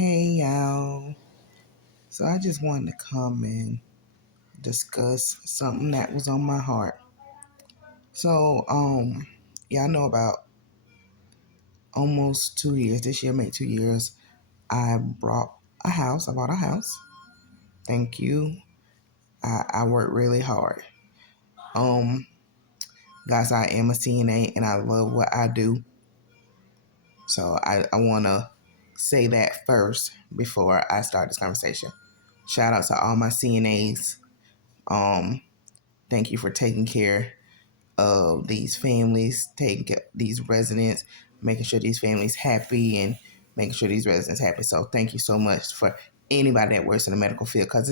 Hey y'all. So I just wanted to come and discuss something that was on my heart. So, y'all know about almost 2 years. This year made 2 years. I bought a house. I bought a house. Thank you. I worked really hard. Um, guys, I am a CNA and I love what I do. So I wanna say that first before I start this conversation. Shout out to all my CNAs. Um, Thank you for taking care of these families, taking care of these residents, making sure these families happy and making sure these residents happy. So thank you so much for anybody that works in the medical field because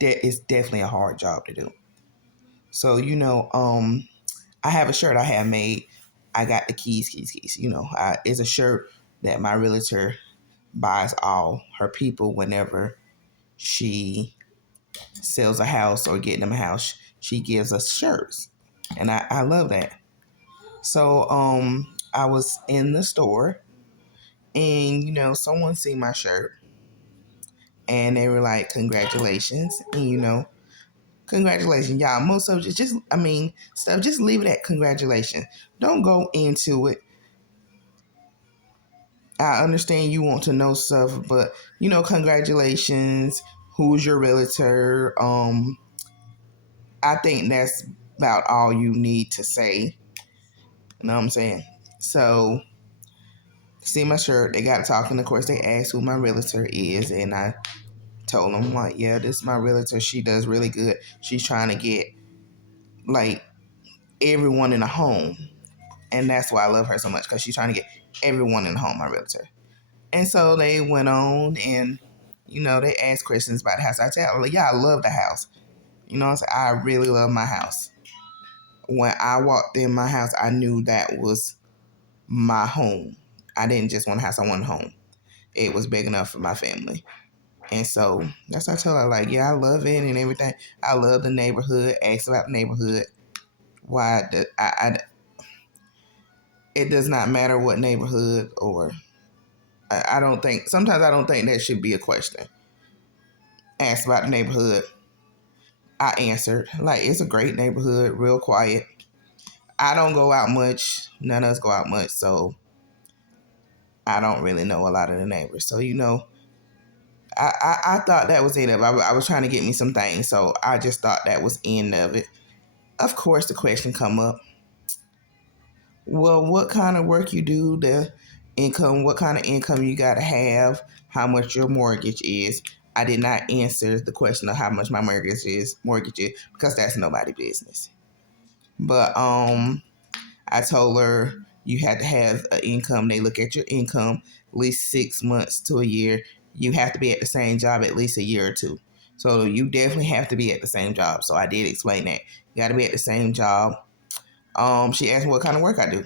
it's definitely a hard job to do. So I have a shirt I have made. I got the keys. It's a shirt that my realtor buys all her people whenever she sells a house or getting them a house. She gives us shirts, and I love that. So I was in the store and someone seen my shirt and they were like, congratulations. And congratulations, y'all. Most subjects just leave it at congratulations. Don't go into it. I understand you want to know stuff, but congratulations. Who's your realtor? I think that's about all you need to say. You know what I'm saying? So see my shirt. They got talking. Of course, they asked who my realtor is, and I told them like, yeah, this is my realtor. She does really good. She's trying to get like everyone in a home, and that's why I love her so much because she's trying to get everyone in the home. My realtor. And so they went on, and they asked questions about the house. I tell them, like, yeah, I love the house. I really love my house. When I walked in my house, I knew that was my home. I didn't just want a house. I wanted a home. It was big enough for my family. And so that's what I told her, like, yeah, I love it and everything. I love the neighborhood. Asked about the neighborhood. Why? It does not matter what neighborhood or I don't think, sometimes I don't think that should be a question. Asked about the neighborhood. I answered, like, it's a great neighborhood, real quiet. I don't go out much. None of us go out much. So I don't really know a lot of the neighbors. So, I thought that was it. I was trying to get me some things. So I just thought that was end of it. Of course, the question come up. Well, what kind of work you do, the income, what kind of income you got to have, how much your mortgage is. I did not answer the question of how much my mortgage is because that's nobody's business. But I told her you had to have an income. They look at your income at least 6 months to a year. You have to be at the same job at least a year or two. So you definitely have to be at the same job. So I did explain that. You got to be at the same job. She asked me what kind of work I do.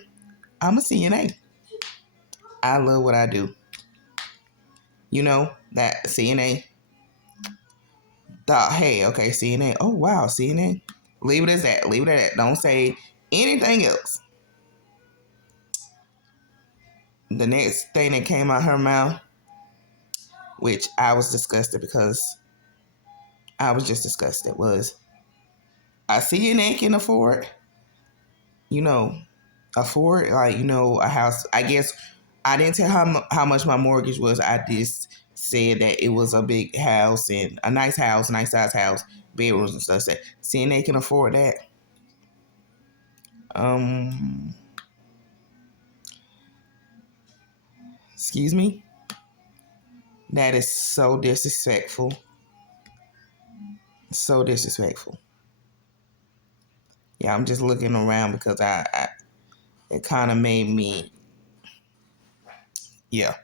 I'm a CNA. I love what I do. That CNA thought, hey, okay, CNA. Oh, wow, CNA. Leave it as that. Leave it at that. Don't say anything else. The next thing that came out her mouth, which I was disgusted because I was just disgusted, was a CNA can you know, afford, like, a house. I guess I didn't tell how much my mortgage was. I just said that it was a big house and a nice house, nice size house, bedrooms and stuff. Said CNA can afford that. Um, Excuse me. That is so disrespectful. So disrespectful. Yeah, I'm just looking around because I it kind of made me, yeah.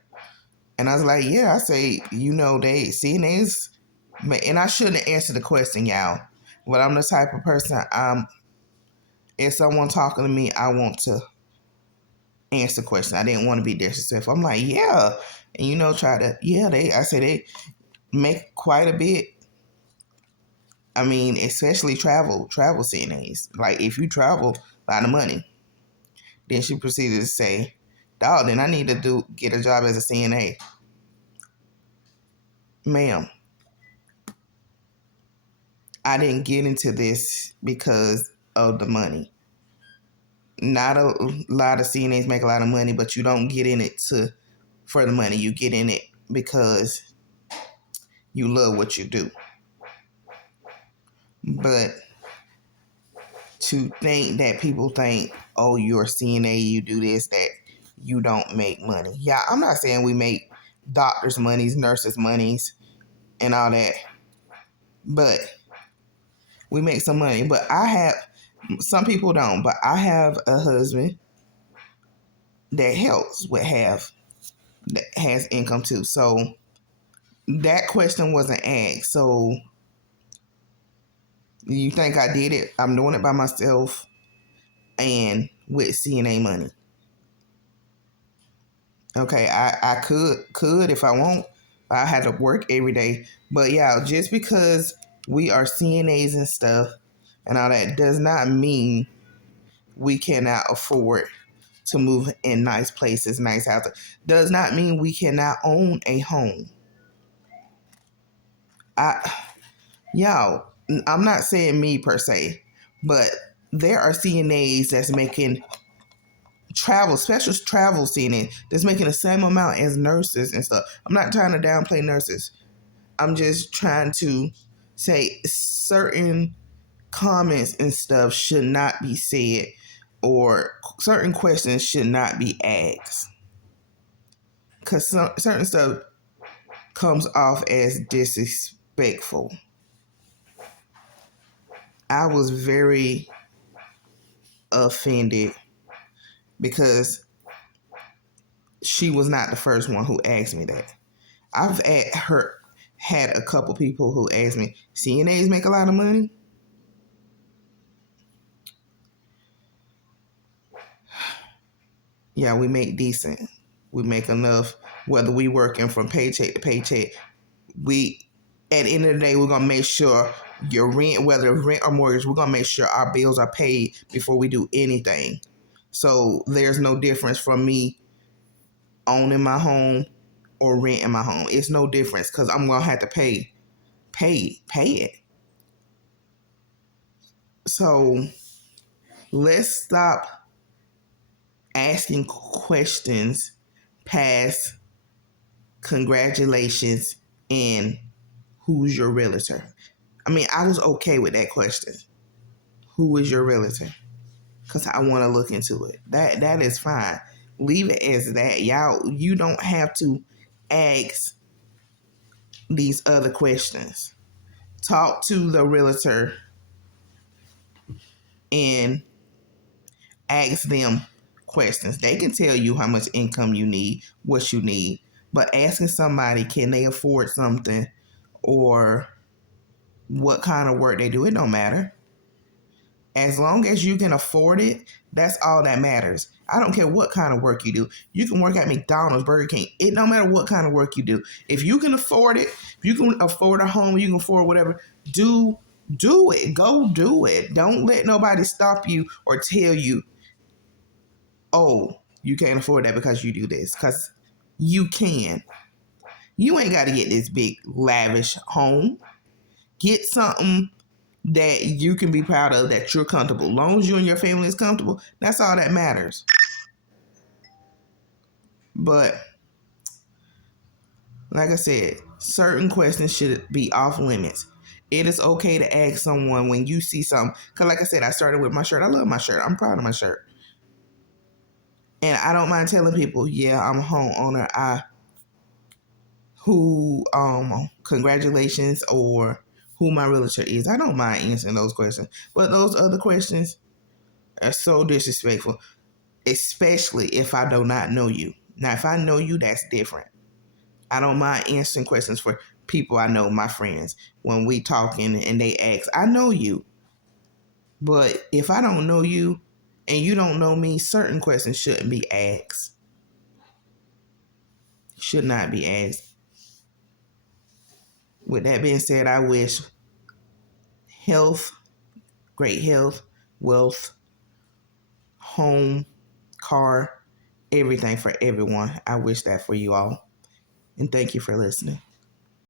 And I was like, yeah, I say, they CNAs, and I shouldn't answer the question, y'all. But I'm the type of person, if someone talking to me, I want to answer the question. I didn't want to be disrespectful. I'm like, yeah. And I say they make quite a bit. I mean, especially travel CNAs. Like, if you travel, a lot of money. Then she proceeded to say, dog, then I need to get a job as a CNA. ma'am, I didn't get into this because of the money. Not a lot of CNAs make a lot of money, but you don't get in it for the money. You get in it because you love what you do. But to think that people think, oh, you're a CNA, you do this, that you don't make money. Yeah, I'm not saying we make doctors' monies, nurses' monies, and all that, but we make some money. But some people don't, but I have a husband that that has income too. So that question wasn't asked. So you think I did it? I'm doing it by myself and with CNA money. Okay, I could if I want. I had to work every day. But yeah, just because we are CNAs and stuff and all that does not mean we cannot afford to move in nice places, nice houses. Does not mean we cannot own a home. Y'all, I'm not saying me per se, but there are CNAs that's making special travel CNA that's making the same amount as nurses and stuff. I'm not trying to downplay nurses. I'm just trying to say certain comments and stuff should not be said, or certain questions should not be asked, because certain stuff comes off as disrespectful. I was very offended because she was not the first one who asked me that. I've had a couple people who asked me, CNAs make a lot of money? Yeah, we make decent. We make enough, whether we working from paycheck to paycheck. We, at the end of the day, we're going to make sure your rent, whether rent or mortgage, we're going to make sure our bills are paid before we do anything. So there's no difference from me owning my home or renting my home. It's no difference because I'm going to have to pay it. So let's stop asking questions past congratulations and who's your realtor. I mean, I was okay with that question. Who is your realtor? Because I want to look into it. That is fine. Leave it as that. Y'all, you don't have to ask these other questions. Talk to the realtor and ask them questions. They can tell you how much income you need, what you need. But asking somebody, can they afford something, or what kind of work they do, it don't matter. As long as you can afford it, that's all that matters. I don't care what kind of work you do. You can work at McDonald's, Burger King. It don't matter what kind of work you do. If you can afford it, if you can afford a home, you can afford whatever, do it. Go do it. Don't let nobody stop you or tell you, oh, you can't afford that because you do this. Because you can. You ain't got to get this big, lavish home. Get something that you can be proud of, that you're comfortable. As long as you and your family is comfortable, that's all that matters. But like I said, certain questions should be off limits. It is okay to ask someone when you see something. Because like I said, I started with my shirt. I love my shirt. I'm proud of my shirt. And I don't mind telling people, yeah, I'm a homeowner. Congratulations, or who my realtor is. I don't mind answering those questions. But those other questions are so disrespectful, especially if I do not know you. Now, if I know you, that's different. I don't mind answering questions for people I know, my friends, when we talking and they ask. I know you. But if I don't know you and you don't know me, certain questions shouldn't be asked. Should not be asked. With that being said, I wish health, great health, wealth, home, car, everything for everyone. I wish that for you all. And thank you for listening.